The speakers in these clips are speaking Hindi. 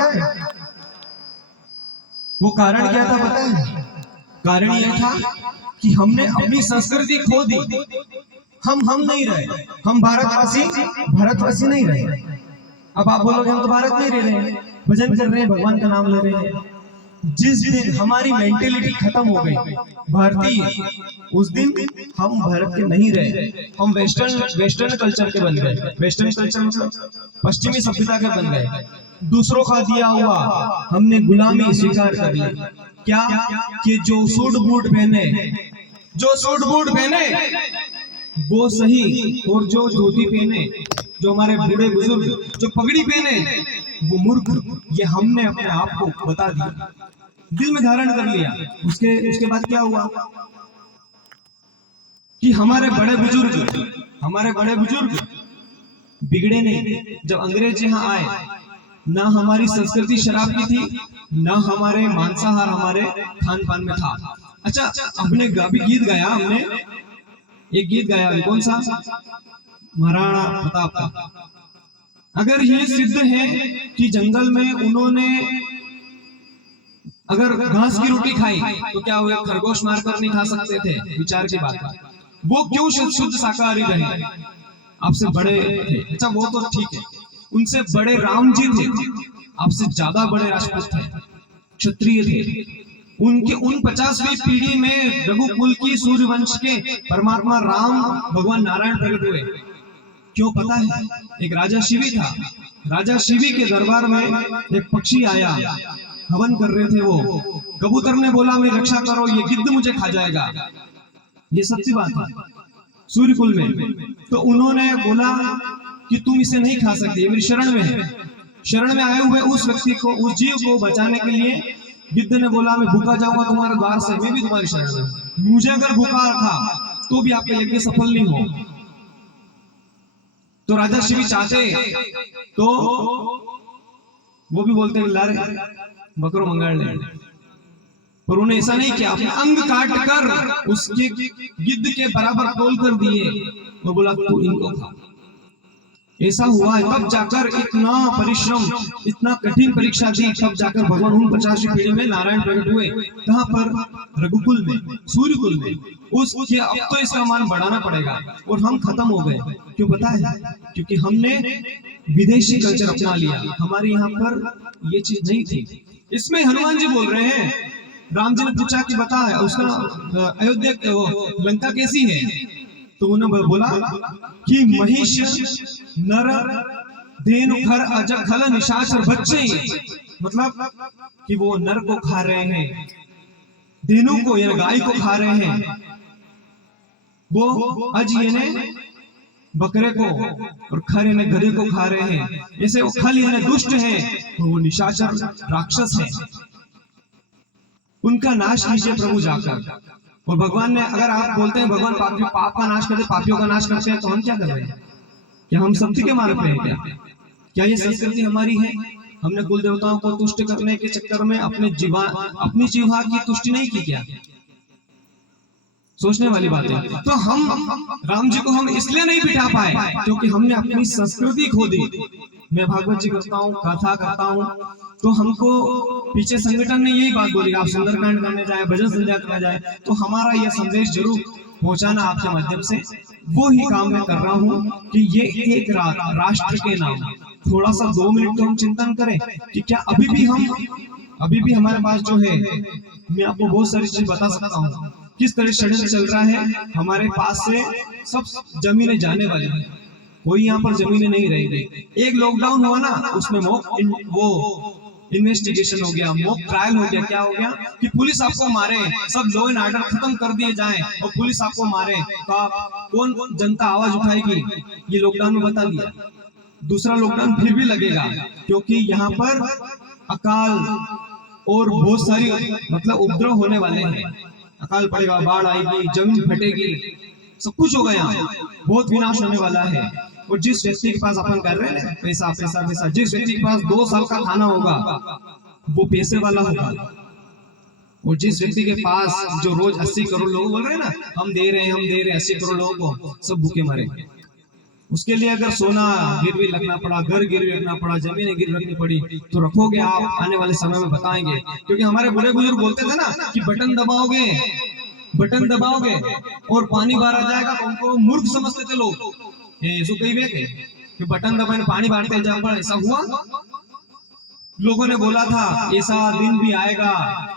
पता है? वो कारण क्या था पता है? कारण ये था कि हमने अपनी संस्कृति खो दी। हम नहीं रहे, हम भारतवासी नहीं रहे। अब आप बोलोगे हम तो भारत में रह रहे हैं, भजन कर रहे हैं, भगवान का नाम ले रहे हैं। जिस दिन हमारी मेंटेलिटी खत्म हो गई भारतीय, उस दिन हम भारत के नहीं रहे, हम वेस्टर्न कल्चर के बन गए। वेस्टर्न कल्चर मतलब पश्चिमी सभ्यता के बन गए। दूसरों का दिया हुआ हमने गुलामी स्वीकार कर ली। क्या कि जो सूट बूट पहने वो सही, और जो धोती पहने, जो हमारे बूढ़े बुजुर्ग जो पगड़ी पहने वो मूर्ख। ये हमने अपने आप को बता दिया, दिल में धारण कर लिया। उसके बाद क्या हुआ कि हमारे बड़े बुजुर्ग बिगड़े नहीं। जब अंग्रेज यहाँ आए, ना हमारी संस्कृति शराब की थी, ना हमारे मांसाहार हमारे खान पान में था। अच्छा, हमने भी गीत गाया, हमने एक गीत गाया, कौन सा? महाराणा प्रताप का। अगर ये सिद्ध है कि जंगल में उन्होंने अगर घास की रोटी खाई तो क्या हुआ? खरगोश मारकर नहीं खा सकते थे? विचार की बात है। वो क्यों शुद्ध शाकाहारी रहे? आपसे बड़े थे, अच्छा वो तो ठीक है, उनसे बड़े राम जी थे, आपसे ज्यादा बड़े राजपूत थे, क्षत्रिय थे। उनके उन 50वीं पीढ़ी में रघुकुल की सूर्यवंश के परमात्मा राम भगवान नारायण प्रकट हुए। क्यों पता है? एक राजा शिवी था। राजा शिवी के दरबार में एक पक्षी आया, हवन कर रहे थे वो। कबूतर ने बोला मेरी रक्षा करो, ये गिद्ध मुझे खा जाएगा। ये सच्ची बात है, सूर्यकुल में। तो उन्होंने बोला कि तुम इसे नहीं खा सकते, ये मेरी शरण में है। शरण में आए हुए उस व्यक्ति को, उस जीव को बचाने के लिए गिद्ध ने बोला मैं भूखा जाऊंगा तुम्हारे द्वार से, मैं भी तुम्हारी शरण में। मुझे अगर भूखा रखा तो भी आपका यज्ञ सफल नहीं हो। तो राजा शिवी चाहते तो वो भी बोलते लारे बकरो मंगाड़ ले, पर उन्हें ऐसा नहीं किया। अपने अंग काट कर उसके गिद्ध के बराबर तोल कर दिए और बोला तू इनको खा। ऐसा हुआ है, तब जाकर इतना परिश्रम, इतना कठिन परीक्षा दी, तब जाकर भगवान उन 50वीं पीढ़ी में नारायण प्रकट हुए। कहां पर? रघुकुल में, सूर्यकुल में। उसके अब तो इसका मान बढ़ाना पड़ेगा, और हम खत्म हो गए। क्यों पता है? क्योंकि हमने विदेशी कल्चर अपना लिया। हमारे यहाँ पर ये चीज नहीं थी। इसमें हनुमान जी बोल रहे हैं, राम जी ने पूछा कि बता उसका अयोध्या लंका कैसी है? तो उन्होंने बोला कि महिष नर धेनु खर अज खल निशाचर बच्चे, मतलब कि वो नर को खा रहे हैं, धेनु को या गाय को खा रहे हैं, वो अज यानी बकरे को, और खर यानी गधे को खा रहे हैं। जैसे वो खल यानी दुष्ट है, वो निशाचर राक्षस है। उनका नाश कीजिए प्रभु जाकर। और भगवान ने, अगर आप बोलते हैं भगवान पाप का नाश करते, पापियों का नाश करते हैं, तो हम क्या कर रहे हैं? क्या हम सत्य के मार्ग पे हैं? क्या ये संस्कृति हमारी है? हमने कुल देवताओं को तुष्ट करने के चक्कर में अपनी जीवा की तुष्टि नहीं की क्या? सोचने वाली बात है। तो हम राम जी को हम इसलिए नहीं बिठा पाए क्योंकि हमने अपनी संस्कृति खो दी। मैं भागवत जी करता हूँ, कथा करता हूँ, तो हमको पीछे संगठन ने यही बात बोली, आप सुंदरकांड करने जाए, भजन संध्या करने जाए, तो हमारा यह संदेश जरूर पहुंचाना आपके माध्यम से। वो ही काम मैं कर रहा हूँ कि ये एक रात राष्ट्र के नाम थोड़ा सा 2 मिनट तो हम चिंतन करें कि क्या अभी भी हमारे पास जो है, मैं आपको बहुत सारी चीज बता सकता हूँ किस तरह षड्यंत्र चल रहा है। हमारे पास से सब जमीनें जाने वाली है, कोई यहाँ पर जमीनें नहीं रहेगी। एक लॉकडाउन हुआ ना, उसमें वो इन्वेस्टिगेशन हो गया, मॉक ट्रायल हो गया। क्या हो गया कि पुलिस आपको मारे, सब लॉ एंड ऑर्डर खत्म कर दिए जाएं और पुलिस आपको मारे, तो आप कौन जनता आवाज उठाएगी? ये लॉकडाउन में बता दिया। दूसरा लॉकडाउन फिर भी लगेगा क्योंकि यहाँ पर अकाल और बहुत सारी मतलब उपद्रव होने वाले हैं। अकाल पड़ेगा, बाढ़ आएगी, जमीन फटेगी, सब कुछ होगा, यहाँ बहुत विनाश होने वाला है। और जिस व्यक्ति के पास अपन कर रहे हैं पैसा पैसा पैसा, जिस व्यक्ति के पास 2 साल का खाना होगा वो पैसे वाला होगा, और जिस व्यक्ति के पास जो रोज 80 करोड़ लोग बोल रहे हैं ना, हम दे रहे हैं 80 करोड़ लोगों को, सब भूखे मरेंगे। उसके लिए अगर सोना गिरवी रखना पड़ा, घर गिरवी रखना पड़ा, जमीन गिरवी रखनी पड़ी, तो रखोगे आप? आने वाले समय में बताएंगे। क्योंकि हमारे बड़े बुजुर्ग बोलते थे ना कि बटन दबाओगे और पानी बाहर आ जाएगा, तो उनको मूर्ख समझते थे लोग। ऐसा कही वे कि बटन दबाने पानी बाहर जा पड़ा। ऐसा हुआ? लोगों ने बोला था ऐसा दिन भी आएगा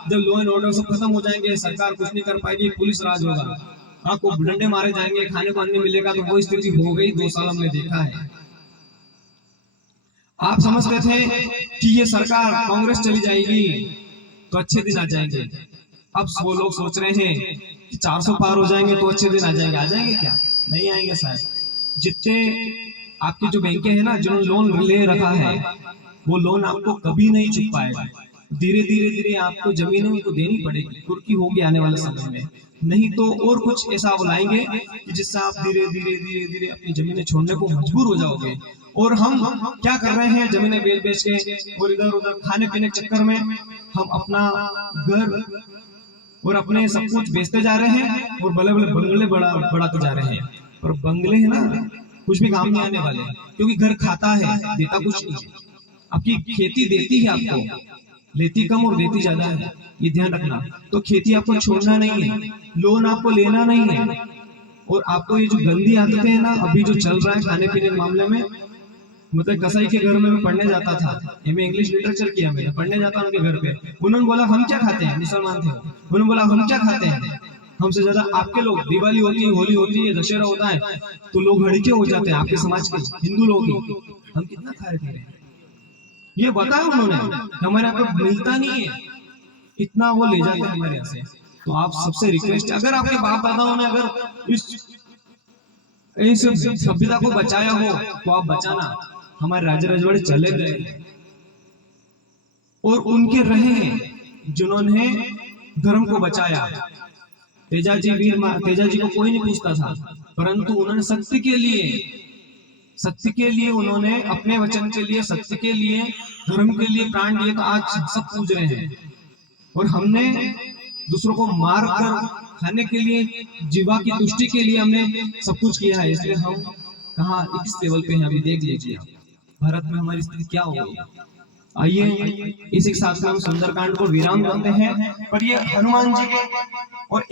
जब लॉ एंड ऑर्डर सब खत्म हो जाएंगे, सरकार कुछ नहीं कर पाएगी, पुलिस राज होगा, आपको डंडे मारे जाएंगे, खाने को अन्न मिलेगा। तो वो स्थिति हो गई 2 साल हमने देखा है। आप समझते थे कि ये सरकार कांग्रेस चली जाएगी तो अच्छे दिन आ जाएंगे। अब वो लोग सोच रहे हैं कि 400 पार हो जाएंगे तो अच्छे दिन आ जाएंगे। आ जाएंगे क्या? नहीं आएंगे शायद। जितने आपकी जो बैंकें हैं ना, जिन्होंने लोन ले रखा है, वो लोन आपको कभी नहीं चुक पाएगा। धीरे धीरे आपको जमीनें उनको देनी पड़ेगी, कुर्की होगी आने वाले समय में। नहीं तो और कुछ ऐसा बुलाएंगे कि जिससे आप धीरे धीरे अपनी जमीनें छोड़ने को मजबूर हो जाओगे। और हम क्या कर रहे हैं? जमीनें बेच के और इधर उधर खाने पीने के चक्कर में हम अपना घर और अपने सब कुछ बेचते जा रहे हैं और बड़े बड़े बंगले बढ़ाते जा रहे हैं। और बंगले है ना, कुछ भी काम नहीं आने वाले, क्योंकि घर खाता है, देता कुछ नहीं। आपकी खेती देती है आपको, लेती कम और देती ज्यादा है, ये ध्यान रखना। तो खेती आपको छोड़ना नहीं है, लोन आपको लेना नहीं है। और आपको ये जो गंदी आदतें हैं ना, अभी जो चल रहा है खाने पीने के मामले में, मतलब कसाई के घर में मैं पढ़ने जाता था, एमए इंग्लिश लिटरेचर किया मैंने, पढ़ने जाता उनके घर पे। उन्होंने बोला हम क्या खाते हैं, मुसलमान थे, उन्होंने बोला हम क्या खाते हैं, हमसे ज्यादा आपके लोग, दिवाली होती है, होली होती है, दशहरा होता है, तो लोग हड़के हो जाते हैं आपके समाज के हिंदू लोग ही। हम कितना खा रहे हैं ये बताया उन्होंने, हमारे यहाँ पे मिलता नहीं है, इतना वो ले जाते हैं हमारे यहाँ से। तो आप सबसे रिक्वेस्ट, अगर आपके बाप दादाओं ने अगर इस सभ्यता को बचाया हो तो आप बचाना। हमारे राजा रजवाड़े चले गए और उनके रहे जिन्होंने धर्म को बचाया। तेजाजी को कोई नहीं पूछता था, परंतु उन्होंने सत्य के लिए उन्होंने अपने वचन के लिए, सत्य के लिए, धर्म के लिए प्राण दिए। तो आज सब पूज रहे हैं। और हमने दूसरों को मार कर खाने के लिए, जीवा की तुष्टि के लिए हमने सब कुछ किया है। इसलिए हम कहाँ इस लेवल पे हैं अभी देख लीजिए भारत में हमारी स्थिति क्या हो गई। आइए इसी के साथ हम सुंदरकांड को विराम देते हैं। पर ये हनुमान जी के और एक